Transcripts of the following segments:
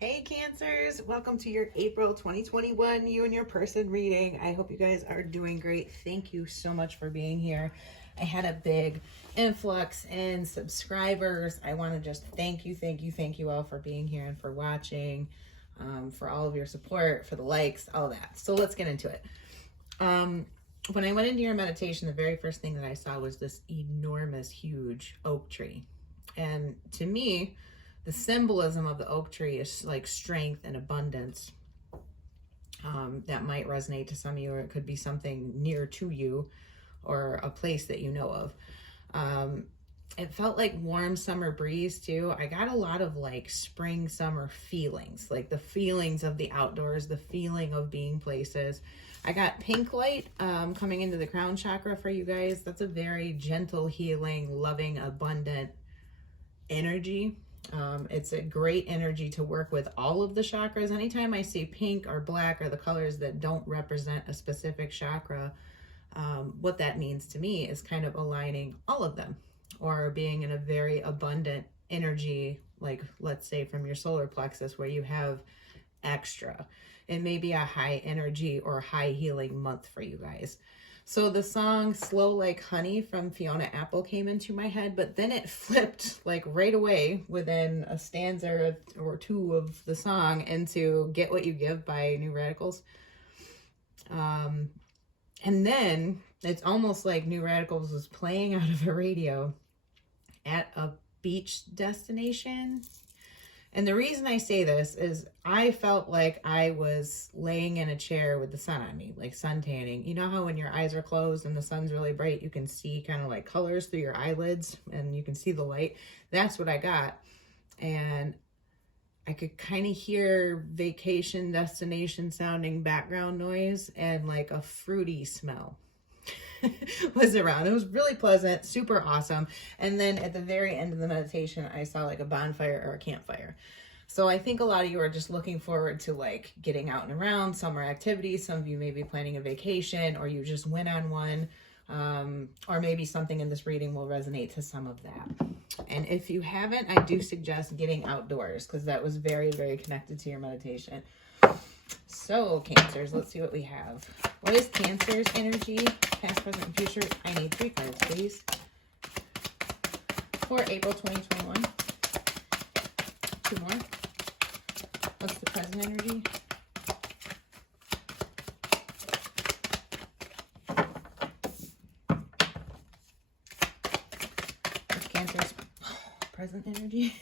Hey Cancers, welcome to your April 2021 You and Your Person reading. I hope you guys are doing great. Thank you so much for being here. I had a big influx in subscribers. I want to just thank you all for being here and for watching, for all of your support, for the likes, all of that. So let's get into it. When I went into your meditation, the very first thing that I saw was this enormous, huge oak tree. And to me, the symbolism of the oak tree is like strength and abundance. That might resonate to some of you, or it could be something near to you or a place that you know of. It felt like warm summer breeze too. I got a lot of like spring, summer feelings, like the feelings of the outdoors, the feeling of being places. I got pink light coming into the crown chakra for you guys. That's a very gentle, healing, loving, abundant energy. It's a great energy to work with all of the chakras. Anytime I see pink or black or the colors that don't represent a specific chakra, what that means to me is kind of aligning all of them, or being in a very abundant energy, like let's say from your solar plexus where you have extra. It may be a high energy or high healing month for you guys. So the song Slow Like Honey from Fiona Apple came into my head, but then it flipped like right away within a stanza or two of the song into Get What You Give by New Radicals. And then it's almost like New Radicals was playing out of a radio at a beach destination. And the reason I say this is I felt like I was laying in a chair with the sun on me, like sun tanning. You know how when your eyes are closed and the sun's really bright, you can see kind of like colors through your eyelids and you can see the light? That's what I got. And I could kind of hear vacation destination sounding background noise and like a fruity smell was around. It was really pleasant, super awesome. And then at the very end of the meditation, I saw like a bonfire or a campfire. So I think a lot of you are just looking forward to like getting out and around, summer activities. Some of you may be planning a vacation, or you just went on one, or maybe something in this reading will resonate to some of that. And if you haven't, I do suggest getting outdoors, because that was very, very connected to your meditation. So Cancers, let's see what we have. What is Cancer's energy, past, present, and future? I need 3 cards, please, for April 2021. 2 more. What's the present energy? What's Cancer's present energy?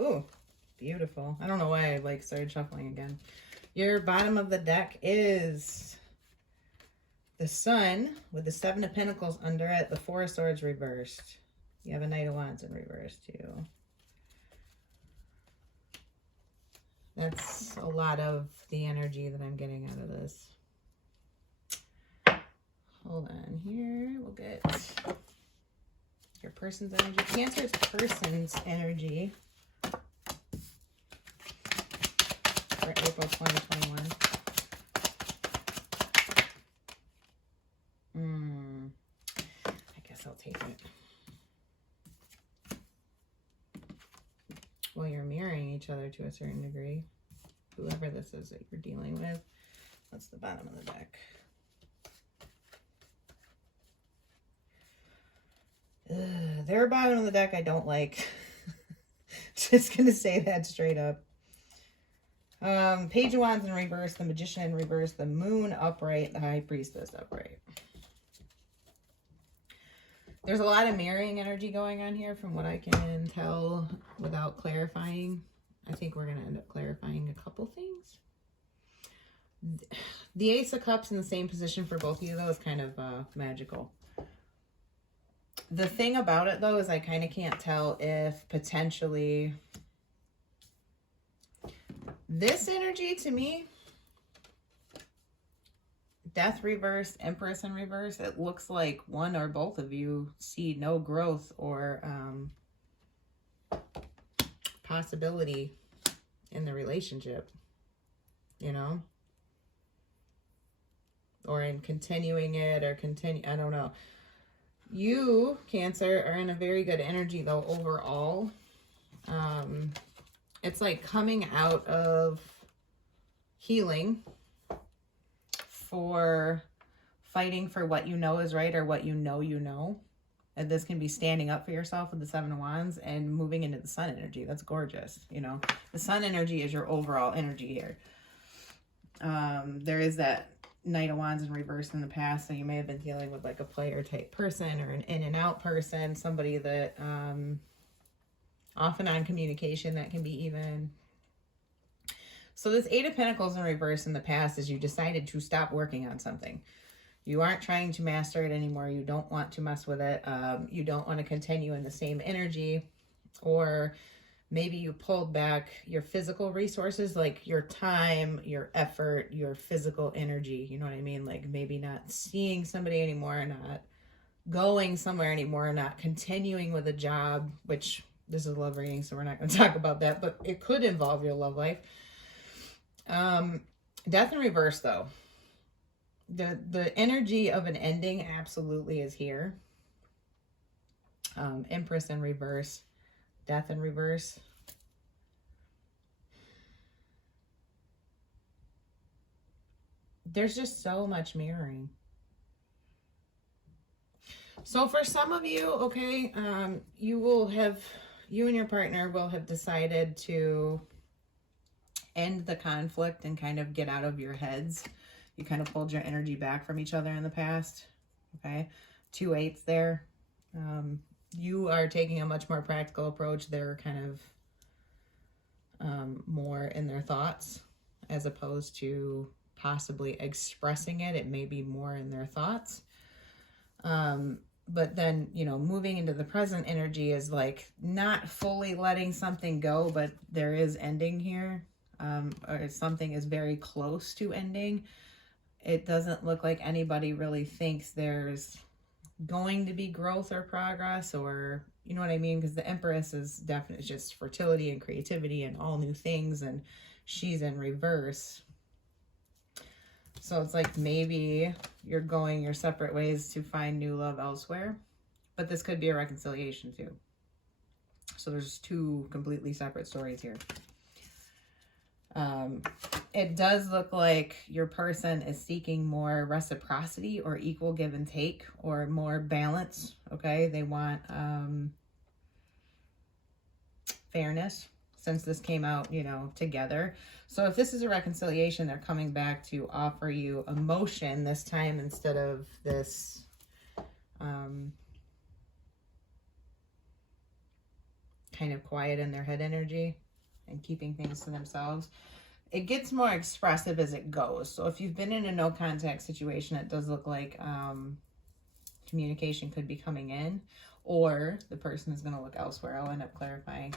Oh, beautiful. I don't know why I like started shuffling again. Your bottom of the deck is the Sun with the 7 of Pentacles under it, the 4 of Swords reversed. You have a Knight of Wands in reverse too. That's a lot of the energy that I'm getting out of this. Hold on here. We'll get your person's energy. Cancer's person's energy for April 2021. I guess I'll take it. Well, you're mirroring each other to a certain degree. Whoever this is that you're dealing with. That's the bottom of the deck. Their bottom of the deck I don't like. Just gonna say that straight up. Page of Wands in reverse, the Magician in reverse, the Moon upright, the High Priestess upright. There's a lot of mirroring energy going on here from what I can tell without clarifying. I think we're going to end up clarifying a couple things. The Ace of Cups in the same position for both of you, though, is kind of magical. The thing about it, though, is I kind of can't tell if potentially this energy to me, Death reverse, Empress in reverse, it looks like one or both of you see no growth or possibility in the relationship, you know? or in continuing it or I don't know. You, Cancer, are in a very good energy though overall. It's like coming out of healing for fighting for what you know is right or what you know. And this can be standing up for yourself with the Seven of Wands and moving into the Sun energy. That's gorgeous. You know, the Sun energy is your overall energy here. There is that Knight of Wands in reverse in the past, so you may have been dealing with like a player type person or an in and out person, somebody that off and on communication that can be even. So this Eight of Pentacles in reverse in the past is you decided to stop working on something. You aren't trying to master it anymore. You don't want to mess with it. You don't want to continue in the same energy, or maybe you pulled back your physical resources, like your time, your effort, your physical energy. You know what I mean? Like maybe not seeing somebody anymore, not going somewhere anymore, not continuing with a job, which this is a love reading, so we're not going to talk about that, but it could involve your love life. Death in reverse though. The energy of an ending absolutely is here. Empress in reverse, Death in reverse. There's just so much mirroring. So for some of you, okay, you and your partner will have decided to end the conflict and kind of get out of your heads. You kind of pulled your energy back from each other in the past. Okay. 2 8s there. You are taking a much more practical approach. They're kind of more in their thoughts as opposed to possibly expressing it. It may be more in their thoughts. But then, you know, moving into the present energy is like not fully letting something go, but there is ending here. Or something is very close to ending. It doesn't look like anybody really thinks there's going to be growth or progress, or you know what I mean? Because the Empress is definitely just fertility and creativity and all new things, and she's in reverse. So it's like maybe you're going your separate ways to find new love elsewhere, but this could be a reconciliation too. So there's 2 completely separate stories here. It does look like your person is seeking more reciprocity or equal give and take or more balance. Okay. They want, fairness since this came out, you know, together. So if this is a reconciliation, they're coming back to offer you emotion this time instead of this, kind of quiet in their head energy and keeping things to themselves. It gets more expressive as it goes. So if you've been in a no contact situation, it does look like communication could be coming in, or the person is going to look elsewhere. I'll end up clarifying.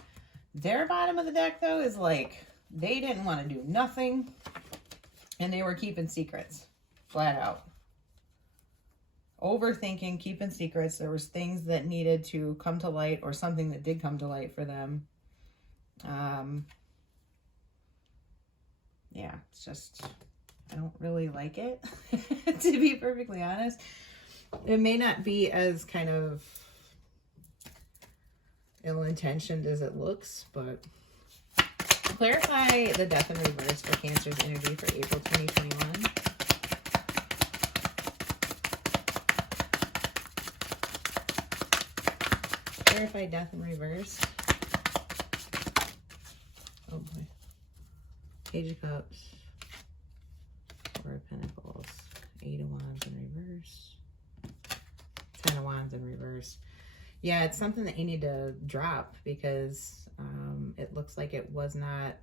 Their bottom of the deck though is like they didn't want to do nothing and they were keeping secrets flat out. Overthinking, keeping secrets. There was things that needed to come to light or something that did come to light for them. Yeah, it's just, I don't really like it, to be perfectly honest. It may not be as kind of ill-intentioned as it looks, but clarify the Death in reverse for Cancer's energy for April 2021. Clarify Death in reverse. Oh boy. Page of Cups, 4 of Pentacles, 8 of Wands in reverse, 10 of Wands in reverse. Yeah, it's something that you need to drop because it looks like it was not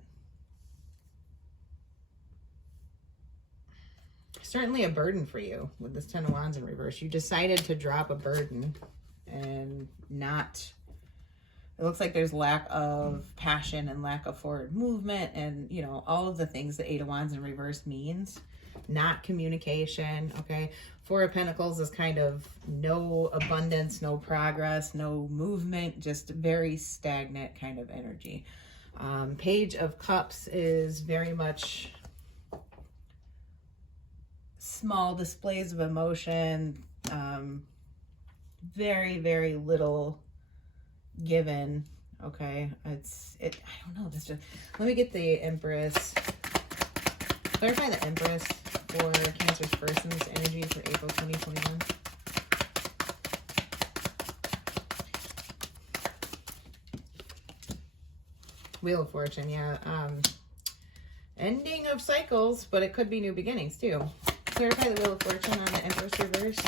certainly a burden for you with this 10 of Wands in reverse. You decided to drop a burden and not... It looks like there's lack of passion and lack of forward movement and, you know, all of the things that 8 of Wands in reverse means. Not communication, okay? 4 of Pentacles is kind of no abundance, no progress, no movement, just very stagnant kind of energy. Page of Cups is very much small displays of emotion, very, very little given. Okay, I don't know, this just, let me get the Empress, clarify the Empress for Cancer's person's energy for April 2021. Wheel of Fortune, yeah. Ending of cycles, but it could be new beginnings too. Clarify the Wheel of Fortune on the Empress reversed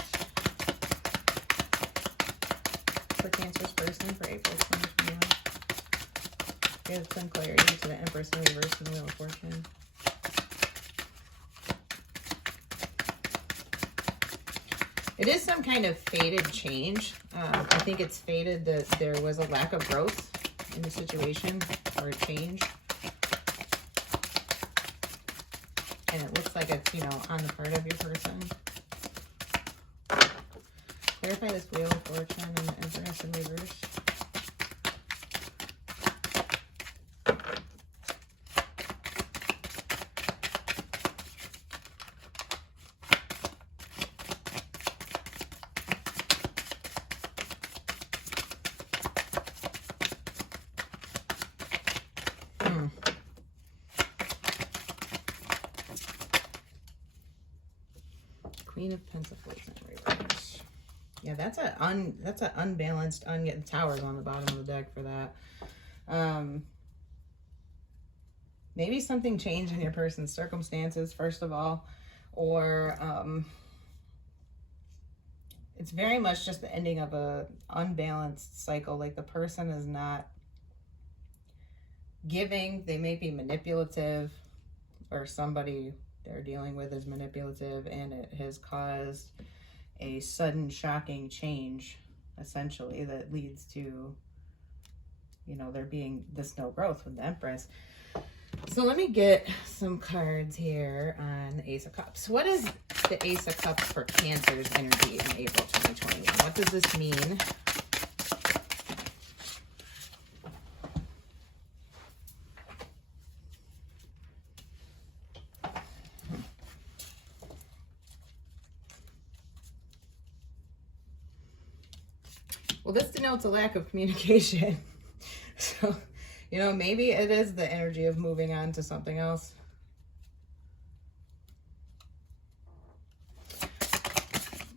for Cancer's person for April 2021. Give some clarity to the Empress in reverse and the Wheel of Fortune. It is some kind of fated change. I think it's fated that there was a lack of growth in the situation or a change. And it looks like it's, you know, on the part of your person. Clarify this Wheel of Fortune and the Empress in reverse. Queen of Pentacles in reverse. Yeah, that's an unbalanced, Tower's on the bottom of the deck for that. Maybe something changed in your person's circumstances, first of all, or it's very much just the ending of a unbalanced cycle. Like the person is not giving, they may be manipulative, or somebody they're dealing with is manipulative, and it has caused a sudden shocking change, essentially, that leads to, you know, there being this no growth with the Empress. So let me get some cards here on the Ace of Cups. What is the Ace of Cups for Cancer's energy in April 2021? What does this mean? Well, this denotes a lack of communication. So, you know, maybe it is the energy of moving on to something else.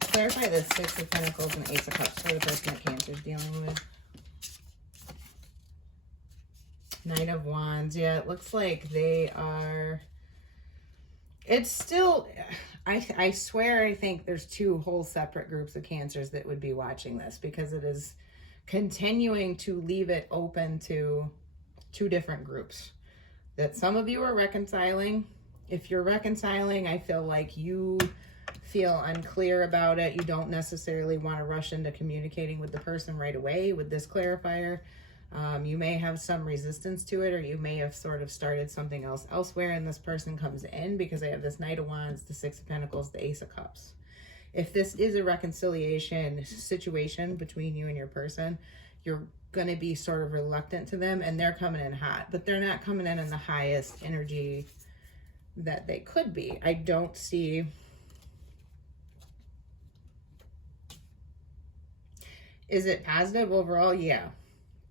Clarify the Six of Pentacles and Ace of Cups for the person that Cancer is dealing with. Knight of Wands. Yeah, it looks like they are... It's still... I swear I think there's two whole separate groups of Cancers that would be watching this, because it is continuing to leave it open to two different groups. That some of you are reconciling. If you're reconciling, I feel like you feel unclear about it. You don't necessarily want to rush into communicating with the person right away with this clarifier. You may have some resistance to it, or you may have sort of started something else elsewhere, and this person comes in because I have this Knight of Wands, the Six of Pentacles, the Ace of Cups. If this is a reconciliation situation between you and your person, you're going to be sort of reluctant to them, and they're coming in hot, but they're not coming in the highest energy that they could be. I don't see... Is it positive overall? Yeah.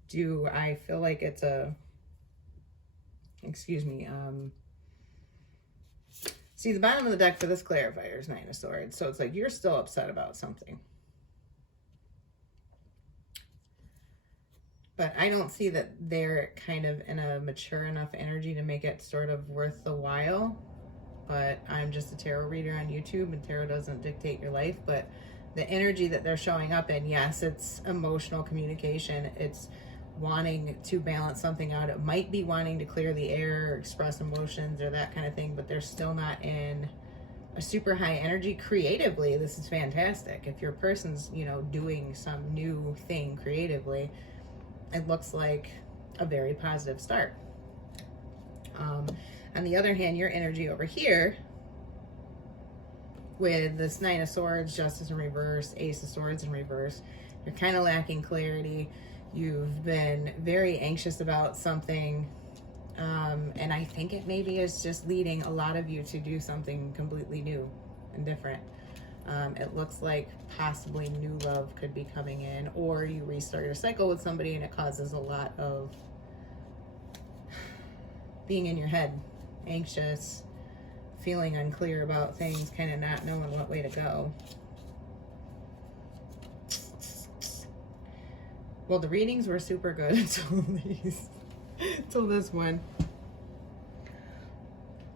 Do I feel like it's a... Excuse me. See, the bottom of the deck for this clarifier is Nine of Swords. So it's like you're still upset about something. But I don't see that they're kind of in a mature enough energy to make it sort of worth the while. But I'm just a tarot reader on YouTube, and tarot doesn't dictate your life. But the energy that they're showing up in, yes, it's emotional communication. It's wanting to balance something out. It might be wanting to clear the air or express emotions or that kind of thing, but they're still not in a super high energy creatively. This is fantastic. If your person's, you know, doing some new thing creatively, it looks like a very positive start. On the other hand, your energy over here with this Nine of Swords, Justice in reverse, Ace of Swords in reverse, you're kind of lacking clarity. You've been very anxious about something, and I think it maybe is just leading a lot of you to do something completely new. and different. It looks like possibly new love could be coming in, or you restart your cycle with somebody and it causes a lot of being in your head, anxious, feeling unclear about things, kind of not knowing what way to go. Well, the readings were super good until this one.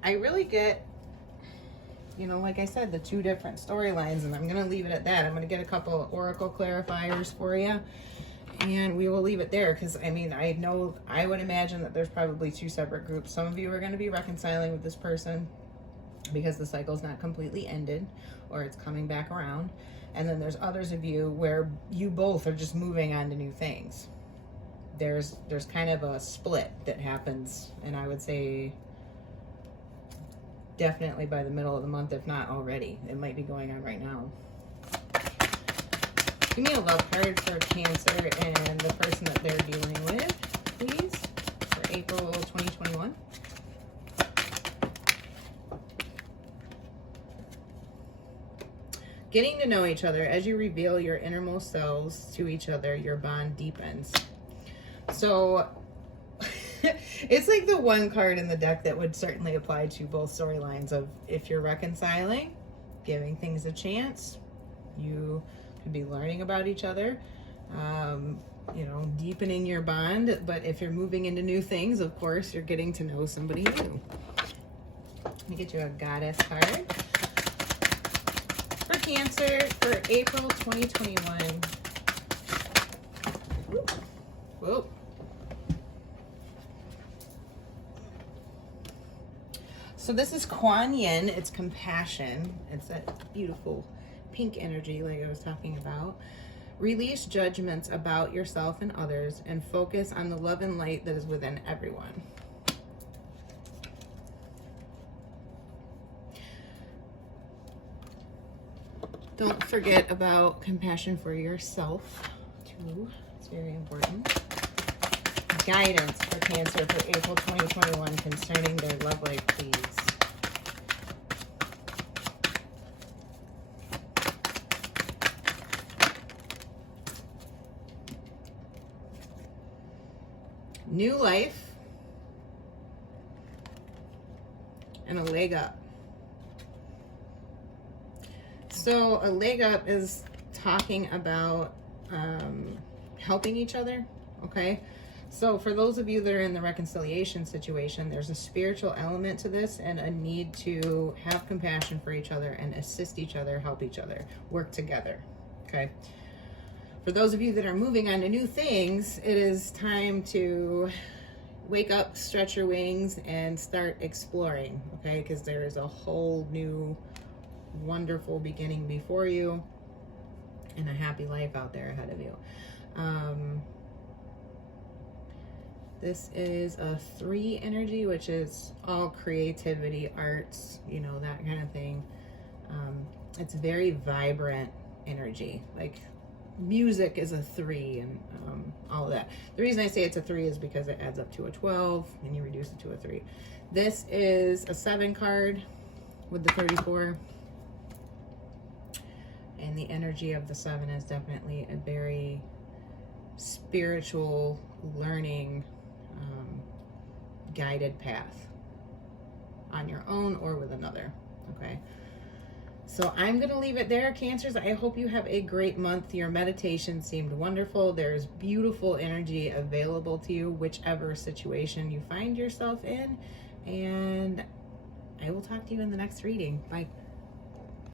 I really get, like I said, the two different storylines, and I'm going to leave it at that. I'm going to get a couple of oracle clarifiers for you, and we will leave it there, because, I would imagine that there's probably two separate groups. Some of you are going to be reconciling with this person because the cycle's not completely ended, or it's coming back around. And then there's others of you where you both are just moving on to new things. There's kind of a split that happens, and I would say definitely by the middle of the month, if not already. It might be going on right now. Give me a love card for Cancer and the person that they're dealing with, please, for April 2021. Getting to know each other. As you reveal your innermost selves to each other, your bond deepens. So it's like the one card in the deck that would certainly apply to both storylines of if you're reconciling, giving things a chance, you could be learning about each other, deepening your bond. But if you're moving into new things, of course, you're getting to know somebody new. Let me get you a goddess card. For Cancer for April 2021. Whoa. So this is Kuan Yin. It's compassion. It's that beautiful pink energy like I was talking about. Release judgments about yourself and others and focus on the love and light that is within everyone. Don't forget about compassion for yourself, too. It's very important. Guidance for Cancer for April 2021 concerning their love life, please. New life and a leg up. So a leg up is talking about helping each other, okay? So for those of you that are in the reconciliation situation, there's a spiritual element to this and a need to have compassion for each other and assist each other, help each other, work together, okay? For those of you that are moving on to new things, it is time to wake up, stretch your wings, and start exploring, okay? Because there is a whole new wonderful beginning before you and a happy life out there ahead of you. This is a 3 energy, which is all creativity, arts, that kind of thing. It's very vibrant energy, like music is a 3 and all of that. The reason I say it's a 3 is because it adds up to a 12 and you reduce it to a 3. This is a 7 card with the 34. And the energy of the 7 is definitely a very spiritual, learning, guided path on your own or with another, okay? So I'm going to leave it there, Cancers. I hope you have a great month. Your meditation seemed wonderful. There's beautiful energy available to you, whichever situation you find yourself in. And I will talk to you in the next reading. Bye.